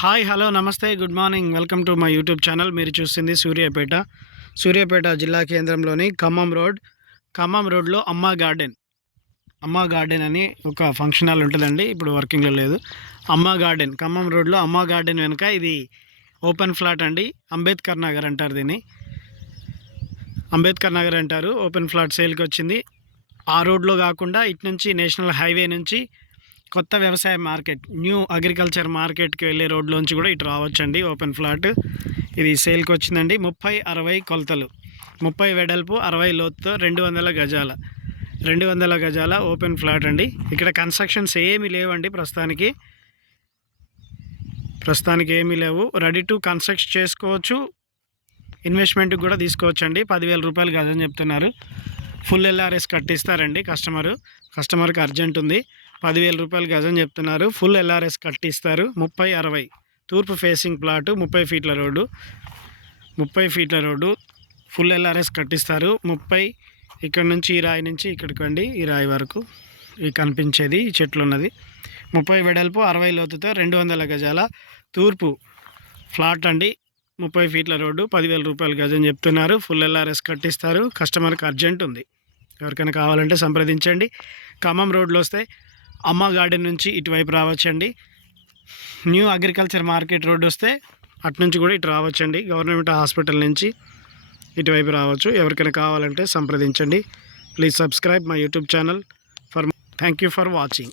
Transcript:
Hi hello నమస్తే good morning. Welcome to my YouTube channel. మీరు చూస్తుంది సూర్యాపేట. సూర్యాపేట జిల్లా కేంద్రంలోని ఖమ్మం రోడ్. ఖమ్మం రోడ్లో అమ్మ గార్డెన్. అమ్మ గార్డెన్ అని ఒక ఫంక్షన్ హాల్ ఉంటుందండి. ఇప్పుడు వర్కింగ్లో లేదు. అమ్మ గార్డెన్. ఖమ్మం రోడ్లో అమ్మ గార్డెన్ వెనుక ఇది ఓపెన్ ఫ్లాట్ అండి. అంబేద్కర్ నగర్ అంటారు దీన్ని. అంబేద్కర్ నగర్ అంటారు. ఓపెన్ ఫ్లాట్ సేల్కి వచ్చింది. ఆ రోడ్లో కాకుండా ఇటు నుంచి నేషనల్ హైవే నుంచి కొత్త వ్యవసాయ మార్కెట్ న్యూ అగ్రికల్చర్ మార్కెట్కి వెళ్ళే రోడ్లోంచి కూడా ఇటు రావచ్చండి ఓపెన్ ఫ్లాట్. ఇది సేల్కి వచ్చిందండి ముప్పై అరవై కొలతలు. ముప్పై వెడల్పు అరవై లోతుతో రెండు వందల గజాల. రెండు వందల గజాల ఓపెన్ ఫ్లాట్ అండి. ఇక్కడ కన్స్ట్రక్షన్స్ ఏమీ లేవండి ప్రస్తుతానికి. ప్రస్తుతానికి ఏమీ లేవు. రెడీ టు కన్స్ట్రక్ట్ చేసుకోవచ్చు. ఇన్వెస్ట్మెంట్కి కూడా తీసుకోవచ్చు అండి పదివేల రూపాయలు గజని చెప్తున్నారు. ఫుల్ ఎల్ఆర్ఎస్ కట్టిస్తారండి కస్టమరు. కస్టమర్కి అర్జెంట్ ఉంది. పదివేల రూపాయలు గజం చెప్తున్నారు. ఫుల్ ఎల్ఆర్ఎస్ కట్టిస్తారు. ముప్పై అరవై. తూర్పు ఫేసింగ్ ప్లాటు ముప్పై ఫీట్ల రోడ్డు. ముప్పై ఫీట్ల రోడ్డు ఫుల్ ఎల్ఆర్ఎస్ కట్టిస్తారు. ముప్పై ఇక్కడ నుంచి ఈ రాయి నుంచి ఇక్కడికి అండి ఈ రాయి వరకు ఇవి కనిపించేది ఈ చెట్లు ఉన్నది ముప్పై వెడల్పు అరవై లోతుతో రెండు వందల గజాల తూర్పు ఫ్లాట్ అండి. ముప్పై ఫీట్ల రోడ్డు పదివేల రూపాయలు గజం చెప్తున్నారు. ఫుల్ ఎల్ఆర్ఎస్ కట్టిస్తారు. కస్టమర్కి అర్జెంట్ ఉంది. ఎవరికైనా కావాలంటే సంప్రదించండి. ఖమ్మం రోడ్లో వస్తే అమ్మ గార్డెన్ నుంచి ఇటువైపు రావచ్చండి. న్యూ అగ్రికల్చర్ మార్కెట్ రోడ్ వస్తే అటు నుంచి కూడా ఇటు రావచ్చండి. గవర్నమెంట్ హాస్పిటల్ నుంచి ఇటువైపు రావచ్చు. ఎవరికైనా కావాలంటే సంప్రదించండి. Please subscribe my YouTube channel for thank you for watching.